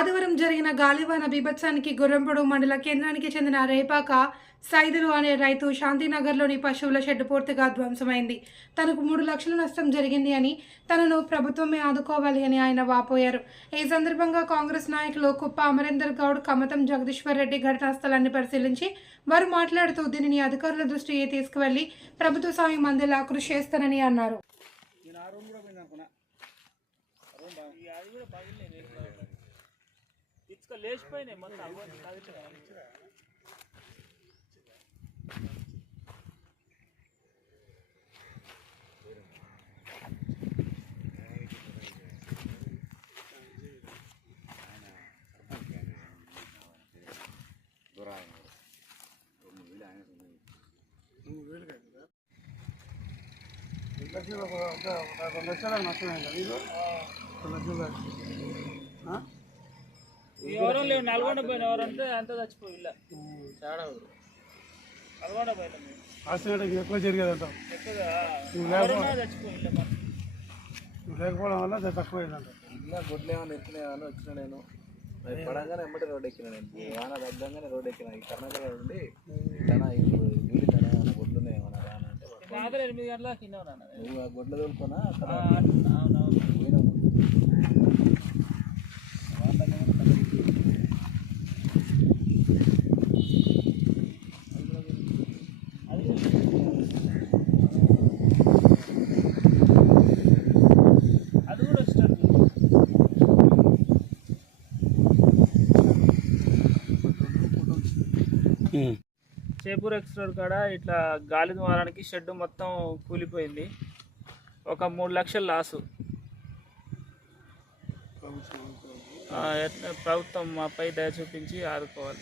ఆదివారం జరిగిన గాలివాన బీభత్సానికి గుర్రంపొడు మండల కేంద్రానికి చెందిన రేపాక సైదులు అనే రైతు శాంతినగర్లోని పశువుల షెడ్ పూర్తిగా ధ్వంసమైంది. తనకు మూడు లక్షల నష్టం జరిగింది అని తనను ప్రభుత్వమే ఆదుకోవాలి అని ఆయన వాపోయారు. ఈ సందర్భంగా కాంగ్రెస్ నాయకులు కుప్ప అమరేందర్ గౌడ్ కమతం జగదీశ్వర్ రెడ్డి ఘటనా స్థలాన్ని పరిశీలించి వారు మాట్లాడుతూ దీనిని అధికారుల దృష్టికి తీసుకువెళ్ళి ప్రభుత్వ సాయం అందేలా కృషి చేస్తానని అన్నారు. నేను ఆ రూమ్ కూడా పోయింది అనుకున్నా రూమ్ బాగా ఇక అది కూడా పగిలినాయి రేకులు. ఇసుక లేచిపోయినాయి మొత్తం అవ్వని తగిలినాయి. మూడు వేలు కదా రెండు లక్షలు ఒక ఒక- ఒక రెండు లక్షలకు నష్టమైందా మీరు రెండు లక్షలు దాకా. ఆ? ఈ ఎవరో లేవు నల్గొండ పోయిన ఎవరంటే అంత చచ్చిపోయి నల్గొండ పోయిన మేము ఆస్ట్రేలియాకి ఎక్కువ జరిగేది అంటాం ఎక్కువగా నువ్వు ఎవరన్నా చచ్చిపోయి ఇలా మనం నువ్వు లేకపోవడం వల్ల తక్కువైందంట. ఇంకా గుడ్లు ఏమైనా ఎక్కినాయని వచ్చిన నేను. పడంగానే ఎమ్మటి రోడ్ ఎక్కిన నేను. వాన తగ్గంగానే రోడ్ ఎక్కిన. ఈ కర్ణాటక నుండి తన ఇప్పుడు వీడి తన ఏమైనా గుడ్లు ఉన్నాయి ఏమైనా రాన అంటే వాడు, రాత్రి ఎనిమిది గంటలకు కింద ఉన్నాను నువ్వు ఆ గుడ్లు తోలుకోనా అవునవును పోయినావు వాన తగ్గంగానే కర్ణాటక అది కూడా అది కూడా వచ్చినట్టు చేపూర్ ఎక్స్ రోడ్ కాడ ఇట్లా గాలి ద్వారానికి షెడ్ మొత్తం కూలిపోయింది. ఒక మూడు లక్షల లాసు. ఆ, ఎట్లా ప్రభుత్వం మాపై దయ చూపించి ఆదుకోవాలి.